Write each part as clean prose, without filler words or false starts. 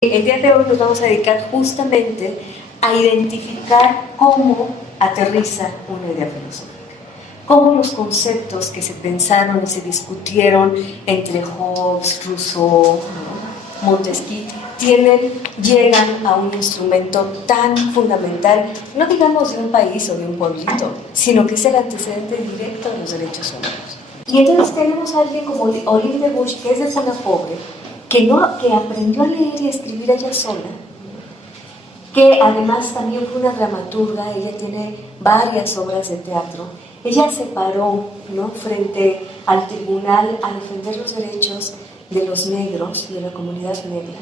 El día de hoy nos vamos a dedicar justamente a identificar cómo aterriza una idea filosófica, cómo los conceptos que se pensaron y se discutieron entre Hobbes, Rousseau, Montesquieu, llegan a un instrumento tan fundamental, no digamos de un país o de un pueblito, sino que es el antecedente directo de los derechos humanos. Y entonces tenemos a alguien como Olympe de Gouges, que es de cuna pobre, que aprendió a leer y a escribir ella sola, que además también fue una dramaturga. Ella tiene varias obras de teatro. Ella se paró, ¿no?, frente al tribunal a defender los derechos de los negros, de la comunidad negra,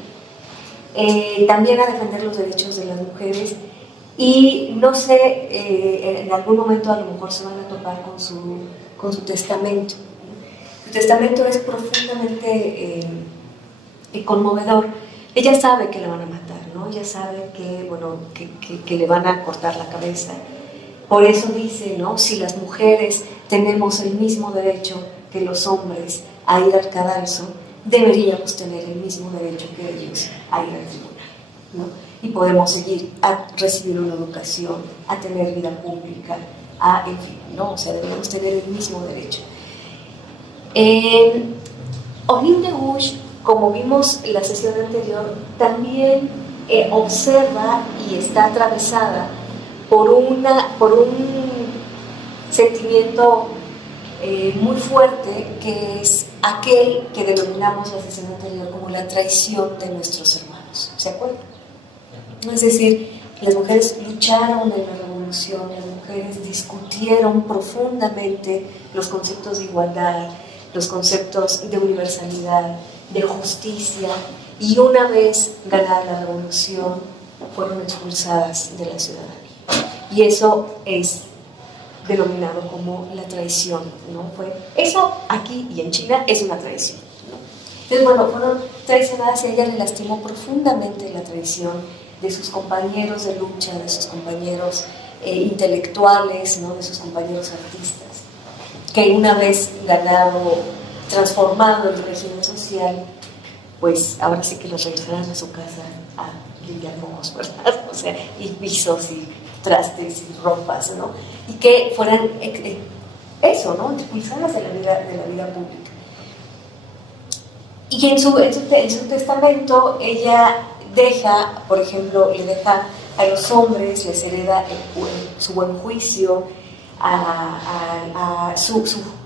también a defender los derechos de las mujeres, y no sé, en algún momento a lo mejor se van a topar con su testamento. Su testamento es profundamente conmovedor. Ella sabe que la van a matar, ¿no? Ella sabe que le van a cortar la cabeza. Por eso dice, ¿no?, si las mujeres tenemos el mismo derecho que los hombres a ir al cadalso, deberíamos tener el mismo derecho que ellos a ir al tribunal, ¿no? Y podemos seguir a recibir una educación, a tener vida pública, en fin, ¿no? O sea, deberíamos tener el mismo derecho. Olympe de Gouges, como vimos en la sesión anterior, también observa y está atravesada por un sentimiento muy fuerte, que es aquel que denominamos la sesión anterior como la traición de nuestros hermanos. ¿Se acuerdan? Es decir, las mujeres lucharon en la revolución, las mujeres discutieron profundamente los conceptos de igualdad, los conceptos de universalidad, de justicia, y una vez ganada la revolución fueron expulsadas de la ciudadanía. Y eso es denominado como la traición, ¿no? Eso aquí y en China es una traición, ¿no? Entonces, bueno, fueron traicionadas, y a ella le lastimó profundamente la traición de sus compañeros de lucha, de sus compañeros intelectuales, ¿no?, de sus compañeros artistas, que una vez transformado el régimen social, pues ahora sí que los regresarán a su casa a limpiar mojos, ¿verdad? O sea, y pisos y trastes y ropas, ¿no? Y que fueran eso, ¿no?, expulsadas de la vida pública. Y en su testamento ella deja, por ejemplo, le deja a los hombres, les hereda su buen juicio,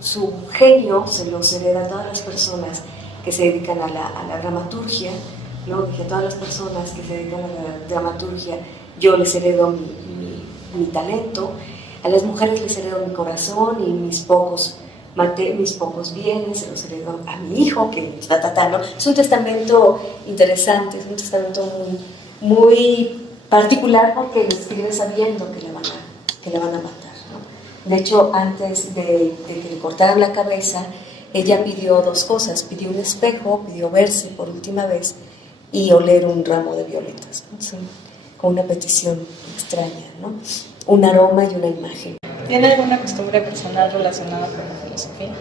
su genio se los hereda a todas las personas que se dedican a la dramaturgia, ¿no? Dije, a todas las personas que se dedican a la dramaturgia, yo les heredo mi talento. A las mujeres les heredo mi corazón y mis pocos bienes, se los heredo a mi hijo, que está tratando. Es un testamento interesante, es un testamento muy, muy particular, porque lo escribe sabiendo que la van a matar, ¿no? De hecho, antes de que le cortaran la cabeza, ella pidió dos cosas: pidió un espejo, pidió verse por última vez y oler un ramo de violetas, ¿no? Sí, con una petición extraña, ¿no? Un aroma y una imagen. ¿Tiene alguna costumbre personal relacionada con la filosofía?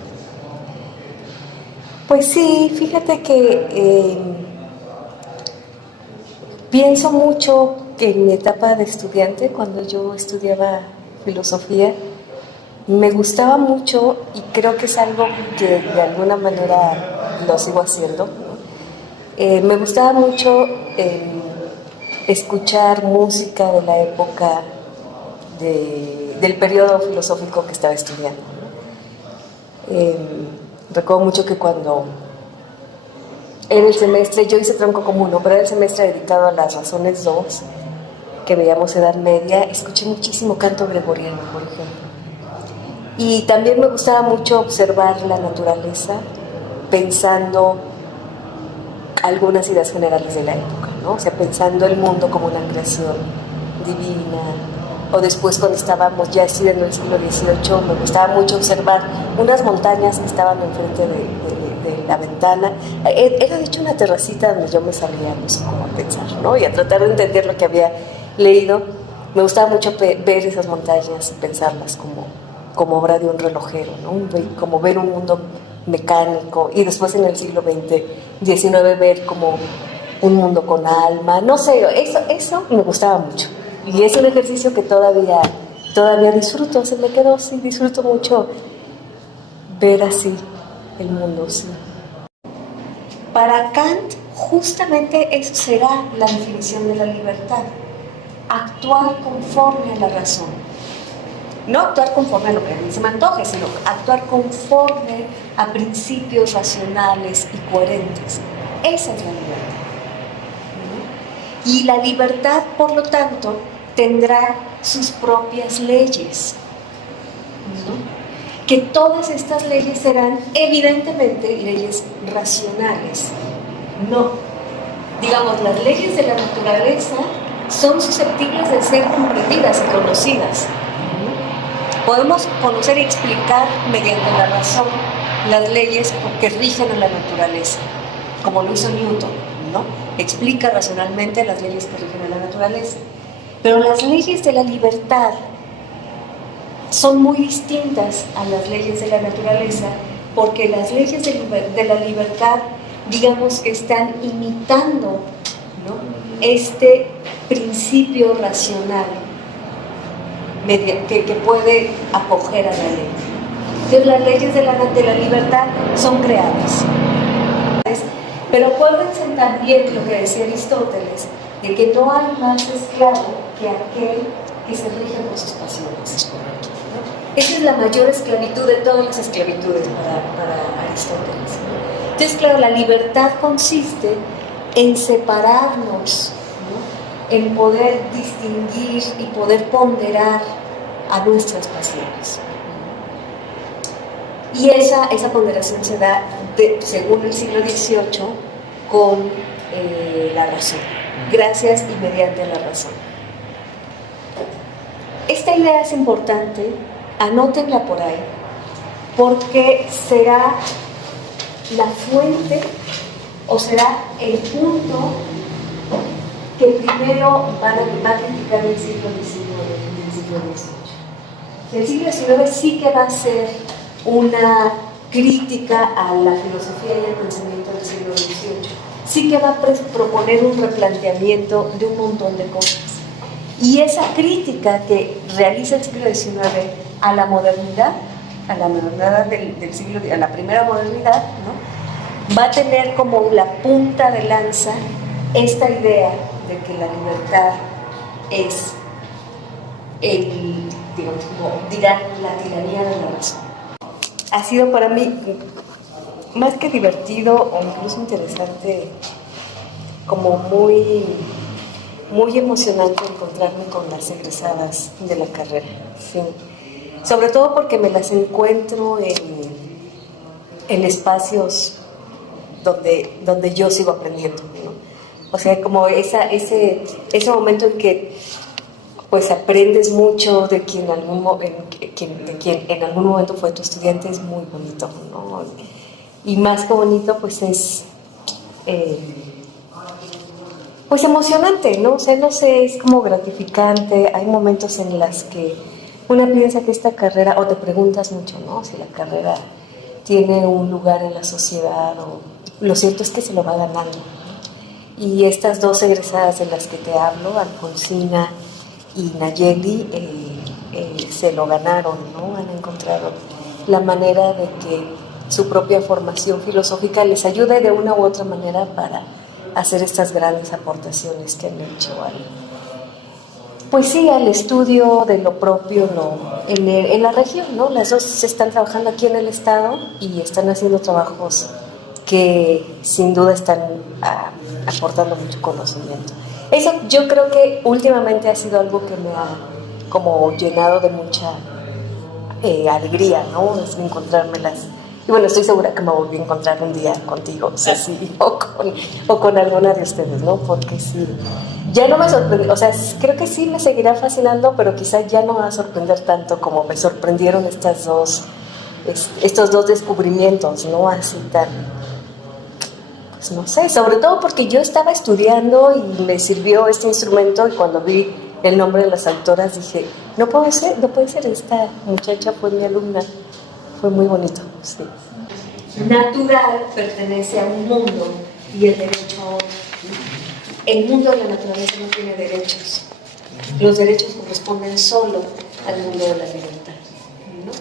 Pues sí, fíjate que pienso mucho que en mi etapa de estudiante, cuando yo estudiaba filosofía, me gustaba mucho, y creo que es algo que de alguna manera lo sigo haciendo, ¿no? Me gustaba mucho escuchar música de la época del periodo filosófico que estaba estudiando. Recuerdo mucho que cuando era el semestre, yo hice tronco común, ¿no?, pero era el semestre dedicado a las razones 2, que veíamos Edad Media, escuché muchísimo canto gregoriano, por ejemplo. Y también me gustaba mucho observar la naturaleza, pensando algunas ideas generales de la época, ¿no? O sea, pensando el mundo como una creación divina. O después, cuando estábamos ya estudiando el siglo XVIII, me gustaba mucho observar unas montañas que estaban enfrente de la ventana. Era de hecho una terracita donde yo me salía, no sé cómo, a pensar, ¿no?, y a tratar de entender lo que había leído. Me gustaba mucho ver esas montañas y pensarlas como obra de un relojero, ¿no?, como ver un mundo mecánico. Y después, en el siglo XIX, ver como un mundo con alma, no sé, eso me gustaba mucho. Y es un ejercicio que todavía disfruto, se me quedó, sí, disfruto mucho ver así el mundo, sí. Para Kant, justamente eso será la definición de la libertad, actuar conforme a la razón. No actuar conforme a lo que a mí se me antoje, sino actuar conforme a principios racionales y coherentes. Esa es la libertad. Y la libertad, por lo tanto, tendrá sus propias leyes. Que todas estas leyes serán evidentemente leyes racionales. No, digamos, las leyes de la naturaleza son susceptibles de ser comprendidas y conocidas. Podemos conocer y explicar mediante la razón las leyes que rigen a la naturaleza, como lo hizo Newton, ¿no? Explica racionalmente las leyes que rigen a la naturaleza. Pero las leyes de la libertad son muy distintas a las leyes de la naturaleza, porque las leyes de la libertad, digamos que están imitando, ¿no?, este principio racional que puede acoger a la ley. Entonces las leyes de la libertad son creadas. Pero acuérdense también lo que decía Aristóteles, de que no hay más esclavo que aquel que se rige por sus pasiones. Esa es la mayor esclavitud de todas las esclavitudes para Aristóteles. Entonces, claro, la libertad consiste en separarnos, ¿no?, en poder distinguir y poder ponderar a nuestras pasiones. Y esa ponderación se da, según el siglo XVIII, con la razón, gracias y mediante la razón. Esta idea es importante, anótenla por ahí, porque será la fuente o será el punto que primero va a criticar el siglo XIX y el siglo XVIII. El siglo XIX sí que va a ser una crítica a la filosofía y al pensamiento del siglo XVIII. Sí que va a proponer un replanteamiento de un montón de cosas. Y esa crítica que realiza el siglo XIX a la modernidad, del siglo, a la primera modernidad, ¿no?, va a tener como la punta de lanza esta idea de que la libertad es digamos, como dirán, la tiranía de la razón. Ha sido para mí más que divertido o incluso interesante, como muy emocionante encontrarme con las egresadas de la carrera, sí. Sobre todo porque me las encuentro en espacios donde yo sigo aprendiendo, ¿no? O sea, como ese momento en que pues aprendes mucho de quien en algún momento fue tu estudiante, es muy bonito, ¿no? Y más que bonito, pues es pues emocionante, ¿no? O sea, no sé, es como gratificante. Hay momentos en los que una piensa que esta carrera, o te preguntas mucho, ¿no?, si la carrera tiene un lugar en la sociedad, o lo cierto es que se lo va ganando, ¿no? Y estas dos egresadas de las que te hablo, Alfonsina y Nayeli, se lo ganaron, ¿no? Han encontrado la manera de que su propia formación filosófica les ayude de una u otra manera para hacer estas grandes aportaciones que han hecho pues sí, al estudio de lo propio en la región, ¿no? Las dos se están trabajando aquí en el estado y están haciendo trabajos que sin duda están aportando mucho conocimiento. Eso yo creo que últimamente ha sido algo que me ha como llenado de mucha alegría, ¿no? Es encontrármelas. Y bueno, estoy segura que me volví a encontrar un día contigo, Ceci, o con alguna de ustedes, ¿no? Porque sí, ya no me sorprendió, o sea, creo que sí me seguirá fascinando, pero quizás ya no me va a sorprender tanto como me sorprendieron estos dos descubrimientos, ¿no? Así tan, pues no sé, sobre todo porque yo estaba estudiando y me sirvió este instrumento, y cuando vi el nombre de las autoras dije, no puede ser, esta muchacha fue mi alumna. Fue muy bonito, sí. Natural pertenece a un mundo y el derecho a otro. el mundo de la naturaleza no tiene derechos. Los derechos corresponden solo al mundo de la libertad, ¿no?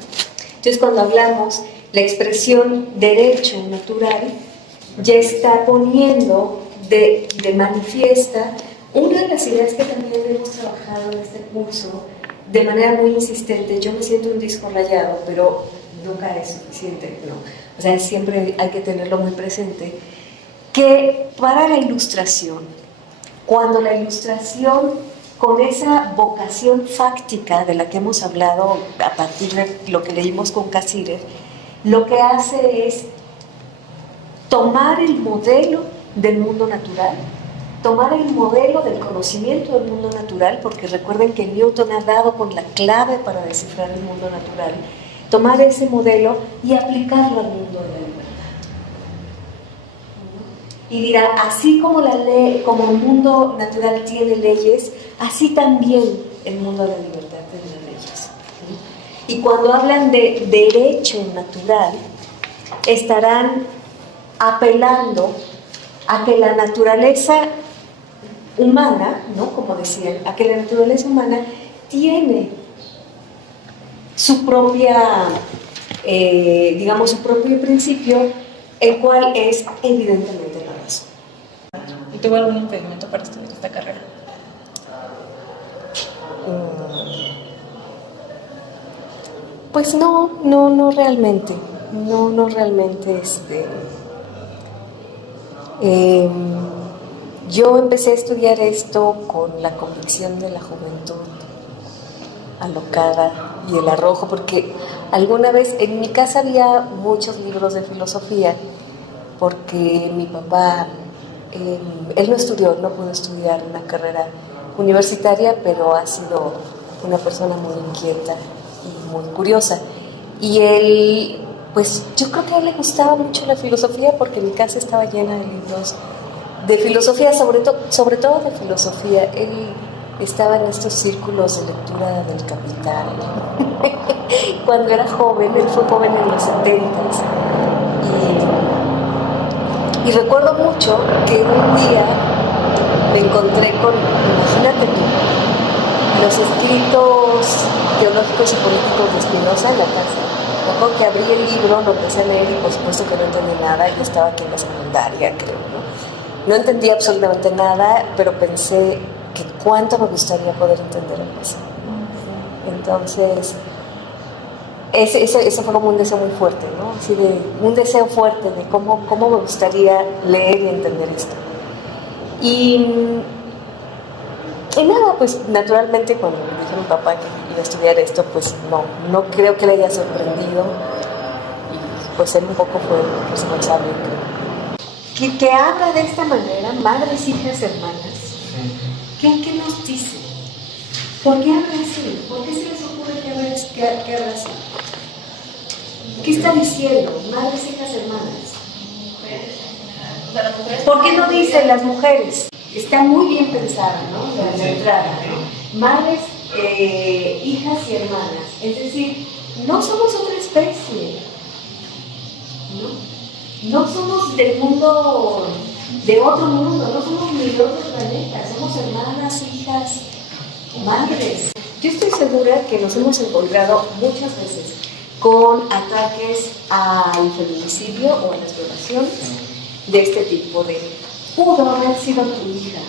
Entonces, cuando hablamos, la expresión derecho natural ya está poniendo de manifiesta una de las ideas que también hemos trabajado en este curso de manera muy insistente. Yo me siento un disco rayado, pero nunca es suficiente, ¿no? O sea, siempre hay que tenerlo muy presente, que para la ilustración, cuando la ilustración, con esa vocación fáctica de la que hemos hablado a partir de lo que leímos con Cassirer, lo que hace es tomar el modelo del mundo natural, tomar el modelo del conocimiento del mundo natural, porque recuerden que Newton ha dado con la clave para descifrar el mundo natural, tomar ese modelo y aplicarlo al mundo de la libertad. Y dirá, así como la ley, como el mundo natural tiene leyes, así también el mundo de la libertad tiene leyes. Y cuando hablan de derecho natural, estarán apelando a que la naturaleza humana, ¿no? Como decían, a que la naturaleza humana tiene su propia, digamos, su propio principio, el cual es evidentemente la razón. ¿Y tuvo algún impedimento para estudiar esta carrera? Pues no realmente. No realmente. Yo empecé a estudiar esto con la convicción de la juventud alocada y el arrojo, porque alguna vez en mi casa había muchos libros de filosofía, porque mi papá, él no estudió, no pudo estudiar una carrera universitaria, pero ha sido una persona muy inquieta y muy curiosa. Y él, pues yo creo que a él le gustaba mucho la filosofía, porque mi casa estaba llena de libros de filosofía, sobre todo de filosofía. Él estaba en estos círculos de lectura del Capital. Cuando era joven, él fue joven en los 70s. Y recuerdo mucho que un día me encontré con, imagínate tú, los escritos teológicos y políticos de Spinoza en la casa. Me acuerdo que abrí el libro, lo empecé a leer y por supuesto que no entendí nada. Yo estaba aquí en la secundaria, creo, ¿no? No entendía absolutamente nada, pero pensé que cuánto me gustaría poder entender algo así. Entonces, ese fue como un deseo muy fuerte, ¿no? Así de, un deseo fuerte de cómo me gustaría leer y entender esto. Y nada, pues naturalmente cuando me dijo mi papá que iba a estudiar esto, pues no creo que le haya sorprendido. Y pues él un poco fue responsable, creo. Que habla de esta manera, madres, hijas, hermanas, ¿qué nos dice? ¿Por qué habla así? ¿Por qué se les ocurre que habla así? ¿Qué está diciendo? Madres, hijas, hermanas. ¿Por qué no dice las mujeres? Está muy bien pensada, ¿no? La entrada, ¿no? Madres, hijas y hermanas. Es decir, no somos otra especie, ¿no? No somos del mundo, de otro mundo, no somos ni de otro planeta, somos hermanas, hijas, madres. Yo estoy segura que nos hemos encontrado muchas veces con ataques al feminicidio o a las violaciones de este tipo de pudo haber sido tu hija,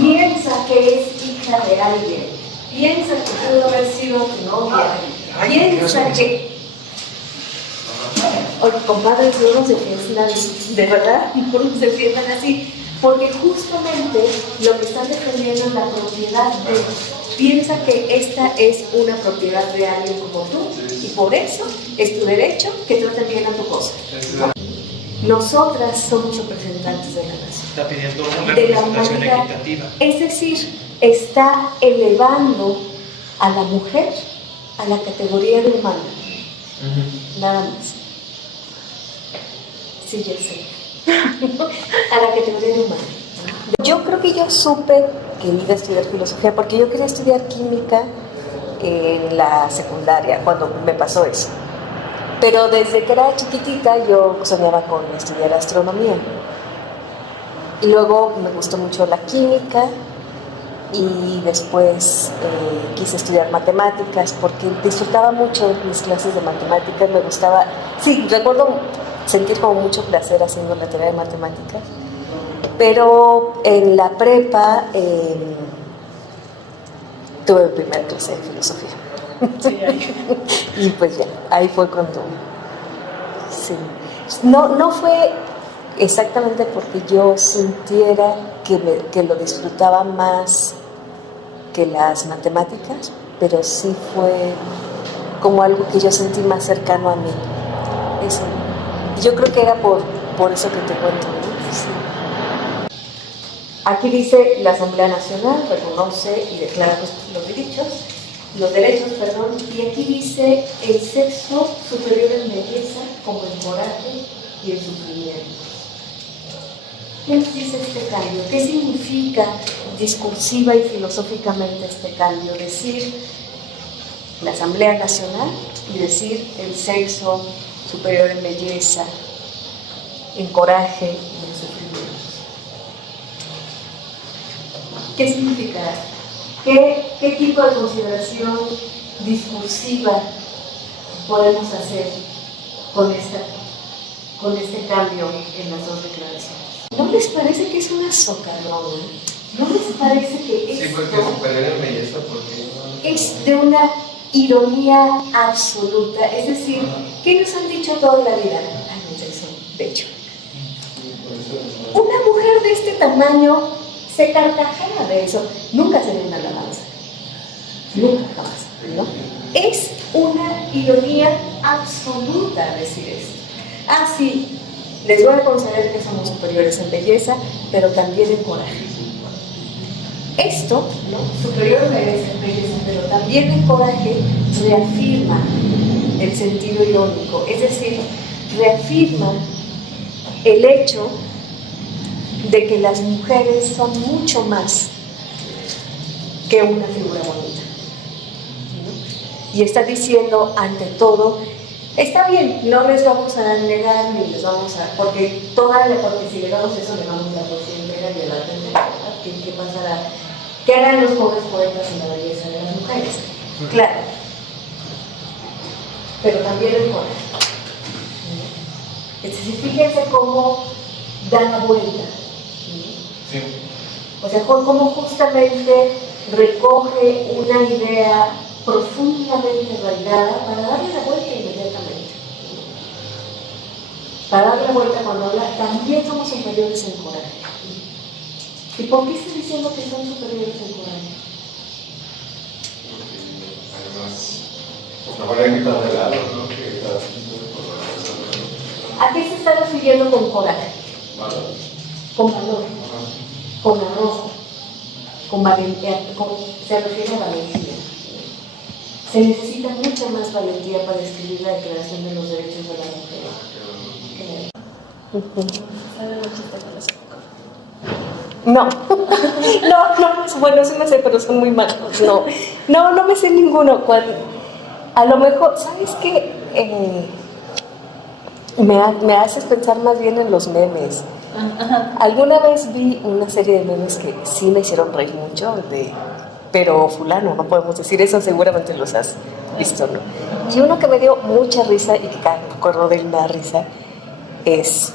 piensa que es hija de alguien, piensa que pudo haber sido tu novia, piensa que... Oye, compadres, no nos defiendan, de verdad, no nos defiendan así, porque justamente lo que están defendiendo es la propiedad de... Piensa que esta es una propiedad de alguien como tú, y por eso es tu derecho que traten bien a tu cosa. Nosotras somos representantes de la nación. Está pidiendo una representación equitativa. Es decir, está elevando a la mujer a la categoría de humana. Nada más. Sí, ya sé. A la categoría de humana. Yo creo que yo supe que iba a estudiar filosofía porque yo quería estudiar química en la secundaria, cuando me pasó eso. Pero desde que era chiquitita yo soñaba con estudiar astronomía. Y luego me gustó mucho la química y después quise estudiar matemáticas porque disfrutaba mucho mis clases de matemáticas, me gustaba, sí, recuerdo sentir como mucho placer haciendo la teoría de matemáticas, pero en la prepa tuve mi primera clase de filosofía. Sí, ahí. Y pues ya, ahí fue cuando, sí, no fue exactamente porque yo sintiera que lo disfrutaba más que las matemáticas, pero sí fue como algo que yo sentí más cercano a mí. Eso. Y yo creo que era por eso que te cuento, ¿no? Sí. Aquí dice: la Asamblea Nacional reconoce y declara los derechos, y aquí dice: el sexo superior en belleza como en coraje y en sufrimiento. ¿Qué nos dice este cambio? ¿Qué significa discursiva y filosóficamente este cambio? Decir la Asamblea Nacional y decir el sexo superior en belleza, en coraje y en sufrimiento. ¿Qué significa? ¿Qué tipo de consideración discursiva podemos hacer con este cambio en las dos declaraciones? ¿No les parece que es una socarrona? ¿No les parece que esto sí, porque superior en belleza, porque es de una ironía absoluta? Es decir, ¿qué nos han dicho toda la vida? Ay, no sé eso, de hecho. Una mujer de este tamaño se carcajea de eso. Nunca se ve una alabanza. Nunca, jamás, ¿no? Es una ironía absoluta decir esto. Ah, sí. Les voy a conceder que somos superiores en belleza, pero también en coraje. Esto, ¿no? Superior en belleza, pero también en coraje, reafirma el sentido irónico. Es decir, reafirma el hecho de que las mujeres son mucho más que una figura bonita, ¿no? Y está diciendo, ante todo, está bien, no les vamos a negar ni les vamos a... Porque si le damos eso, le vamos a dar por siempre y a la gente. ¿Qué pasará? ¿Qué harán los jóvenes poetas en la belleza de las mujeres? Claro. Pero también el coraje. Entonces, fíjense cómo da la vuelta. sí. O sea, cómo justamente recoge una idea profundamente arraigada para darle la vuelta inmediatamente. Para darle la vuelta cuando habla, también somos superiores en coraje. ¿Y por qué está diciendo que son superiores en coraje? ¿A qué se está refiriendo con coraje? Con valor, con arrojo, con valentía, se refiere a valentía. Se necesita mucha más valentía para escribir la Declaración de los Derechos de la Mujer. No, bueno, sí me sé, pero son muy malos. No me sé ninguno. A lo mejor, ¿sabes qué? Me haces pensar más bien en los memes. Alguna vez vi una serie de memes que sí me hicieron reír mucho, pero fulano, no podemos decir eso, seguramente los has visto, ¿no? Y uno que me dio mucha risa y que cada vez me acuerdo de él me da risa es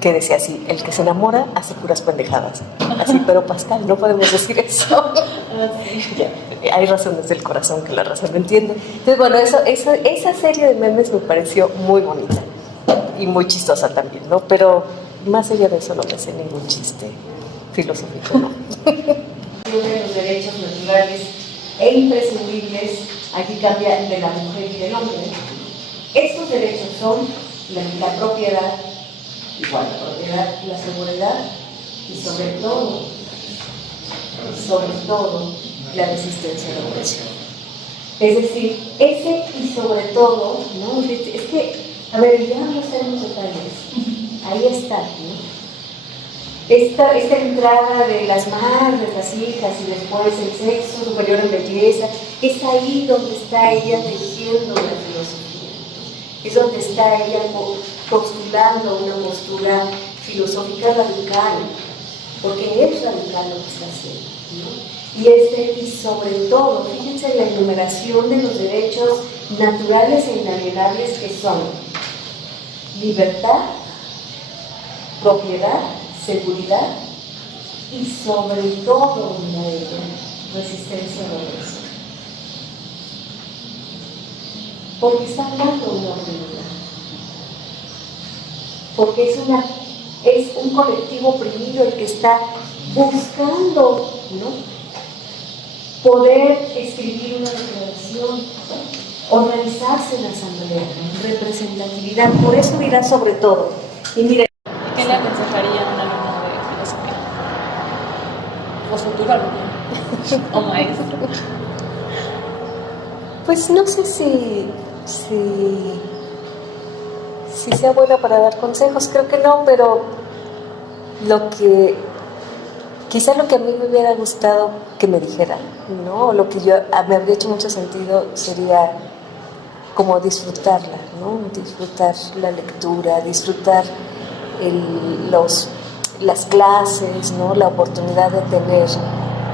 que decía así: el que se enamora hace puras pendejadas. Así, pero Pascal, no podemos decir eso. Ya, hay razones del corazón que la razón no entiende. Entonces, bueno, esa serie de memes me pareció muy bonita y muy chistosa también, ¿no? Pero más allá de eso no me sé ningún chiste filosófico, ¿no? Los derechos naturales e imprescindibles, aquí cambia de la mujer y del hombre. Estos derechos son la propiedad, igual la propiedad, la seguridad y sobre todo la resistencia a la opresión. Es decir, ese y sobre todo, ¿no? Es que, a ver, ya no sabemos detalles, ahí está, ¿no? Esta entrada de las madres, las hijas y después el sexo superior en belleza, es ahí donde está ella tejiendo la filosofía, es donde está ella postulando una postura filosófica radical, porque es radical lo que está haciendo, ¿no? Y sobre todo, fíjense en la enumeración de los derechos naturales e inalienables que son libertad, propiedad, seguridad y sobre todo una de ellas, resistencia a la opresión. Porque está hablando de una oportunidad. Porque es un colectivo oprimido el que está buscando, ¿no?, poder escribir una declaración, organizarse en la asamblea, representatividad. Por eso dirá sobre todo. Y mire, ¿qué le aconsejaría a un alumno de filosofía? O futuro alumno, o maestro. pues no sé si sea buena para dar consejos, creo que no, pero quizá lo que a mí me hubiera gustado que me dijera, ¿no? O lo que me habría hecho mucho sentido sería como disfrutarla, ¿no? Disfrutar la lectura, disfrutar las clases, ¿no? La oportunidad de tener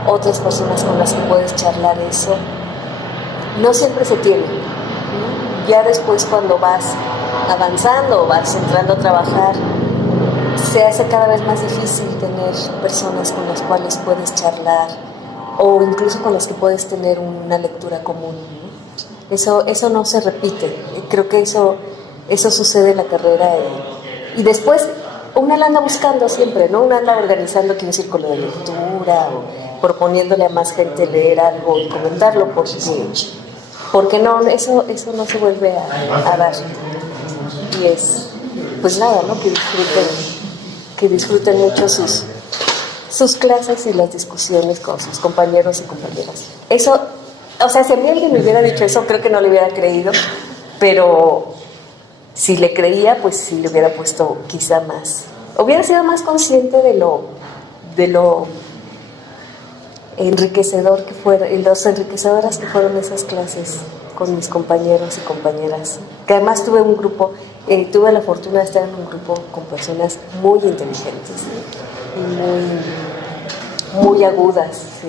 otras personas con las que puedes charlar eso. No siempre se tiene, ¿no? Ya después, cuando vas avanzando o vas entrando a trabajar, se hace cada vez más difícil tener personas con las cuales puedes charlar o incluso con las que puedes tener una lectura común, ¿no? Eso no se repite. Creo que eso sucede en la carrera y después una la anda buscando siempre, ¿no? Una anda organizando aquí un círculo de lectura o proponiéndole a más gente leer algo y comentarlo porque no, eso no se vuelve a dar. Y pues nada, ¿no? Que disfruten mucho sus clases y las discusiones con sus compañeros y compañeras. Eso, o sea, si a mí alguien me hubiera dicho eso, creo que no le hubiera creído, pero si le creía, pues sí le hubiera puesto quizá más. Hubiera sido más consciente de lo enriquecedor que fueron, los enriquecedoras que fueron esas clases con mis compañeros y compañeras. Que además tuve un grupo, tuve la fortuna de estar en un grupo con personas muy inteligentes y muy agudas, sí.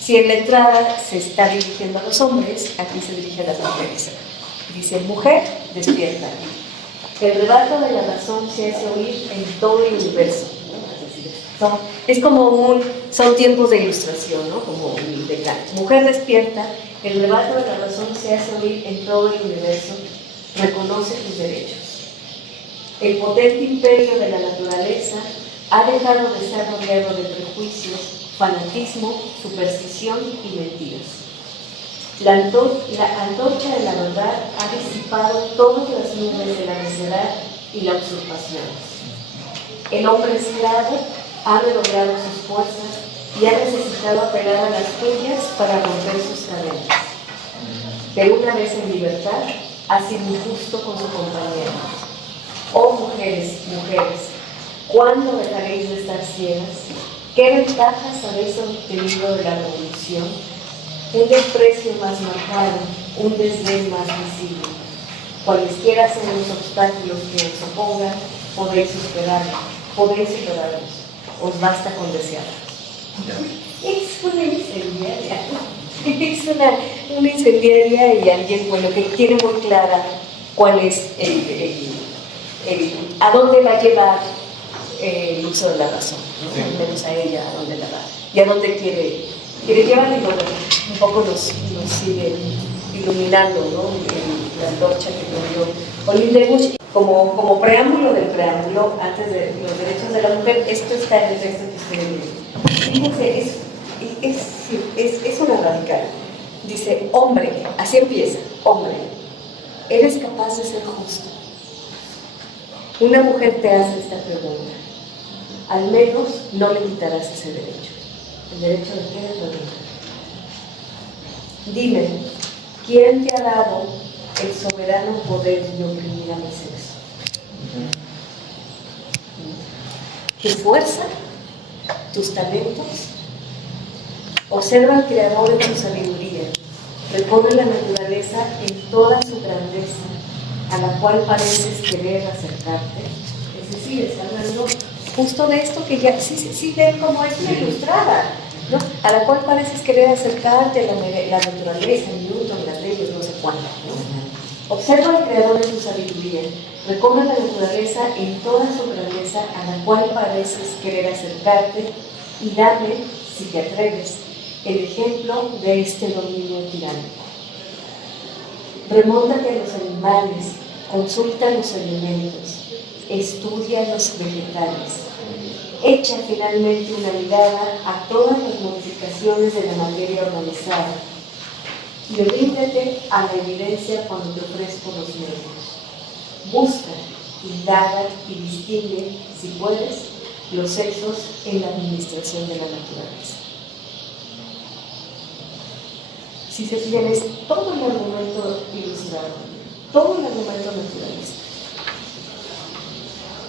Si en la entrada se está dirigiendo a los hombres, aquí se dirige a las mujeres. Dice: mujer, despierta. El relato de la razón se hace oír en todo el universo. Es como son tiempos de ilustración, ¿no? Como de Kant. Mujer, despierta. El relato de la razón se hace oír en todo el universo. Reconoce tus derechos. El potente imperio de la naturaleza ha dejado de estar rodeado de prejuicios, fanatismo, superstición y mentiras. La antorcha de la verdad ha disipado todas las nubes de la necedad y la usurpación. El hombre esclavo ha redoblado sus fuerzas y ha necesitado apelar a las uñas para romper sus cadenas. Pero una vez en libertad, ha sido injusto con su compañero. Oh mujeres, ¿cuándo dejaréis de estar ciegas? ¿Qué ventajas habéis obtenido de la revolución? Un desprecio más marcado, un desdén más visible. Cualesquiera sean los obstáculos que os opongan, podéis superarlos. Os basta con desearlos. Es una incendiaria. Es una incendiaria y alguien, bueno, que tiene muy clara cuál es a dónde va a llevar el uso de la razón, ¿no? Sí. Al menos a ella, a dónde la va y a dónde quiere llevar, y bueno, un poco nos sigue iluminando, ¿no? La antorcha que nos dio Olympe de Gouges. Como preámbulo del preámbulo, antes de los derechos de la mujer, esto está en el texto que ustedes leen. Fíjense, es una radical. Dice: hombre, así empieza, hombre, ¿eres capaz de ser justo? Una mujer te hace esta pregunta. Al menos no le quitarás ese derecho. ¿El derecho de qué? De preguntar. Dime, ¿quién te ha dado el soberano poder de oprimir a mi sexo? ¿Tu fuerza? ¿Tus talentos? Observa al Creador en su sabiduría. Recorre la naturaleza en toda su grandeza, a la cual pareces querer acercarte. Es perfiles, hablando justo de esto que ya sí ven como es una ilustrada, ¿no? A la cual pareces querer acercarte a la naturaleza, Newton, las leyes, no sé cuántas, ¿no? Observa al creador en su sabiduría, recorre la naturaleza en toda su grandeza a la cual pareces querer acercarte y dame, si te atreves, el ejemplo de este dominio tiránico. Remóntate a los animales, consulta los elementos, estudia los vegetales, echa finalmente una mirada a todas las modificaciones de la materia organizada y ríndete a la evidencia cuando te ofrezco los medios. Busca, indaga y distingue, si puedes, los sexos en la administración de la naturaleza. Si se fijan, es todo el argumento ilustrado, todo el argumento naturalista.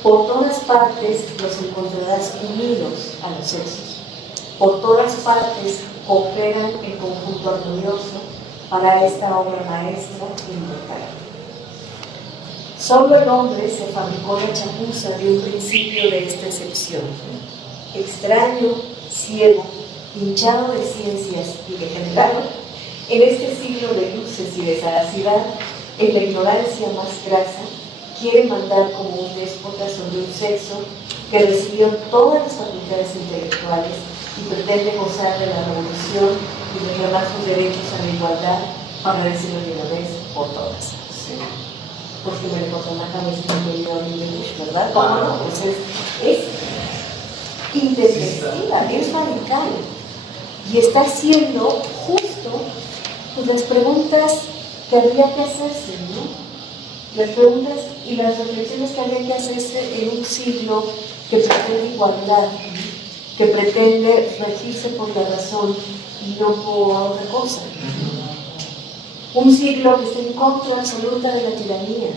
Por todas partes los encontrarás unidos a los sexos. Por todas partes cooperan en conjunto armonioso para esta obra maestra inmortal. Solo el hombre se fabricó la chapuza de un principio de esta excepción. Extraño, ciego, hinchado de ciencias y degenerado, en este siglo de luces y de sagacidad, en la ignorancia más grasa, quiere mandar como un déspota sobre un sexo que recibió todas las facultades intelectuales y pretende gozar de la revolución y reclamar sus derechos a la igualdad para decirlo de una vez por todas. Sí. Porque me recordó la cabeza de Bush, ¿verdad? ¿Cómo no? Pues es intempestiva, es radical y está haciendo justo pues, las preguntas que habría que hacerse, ¿no? Las preguntas y las reflexiones que habría que hacerse en un siglo que pretende igualdad, que pretende regirse por la razón y no por otra cosa. Un siglo que está en contra absoluta de la tiranía.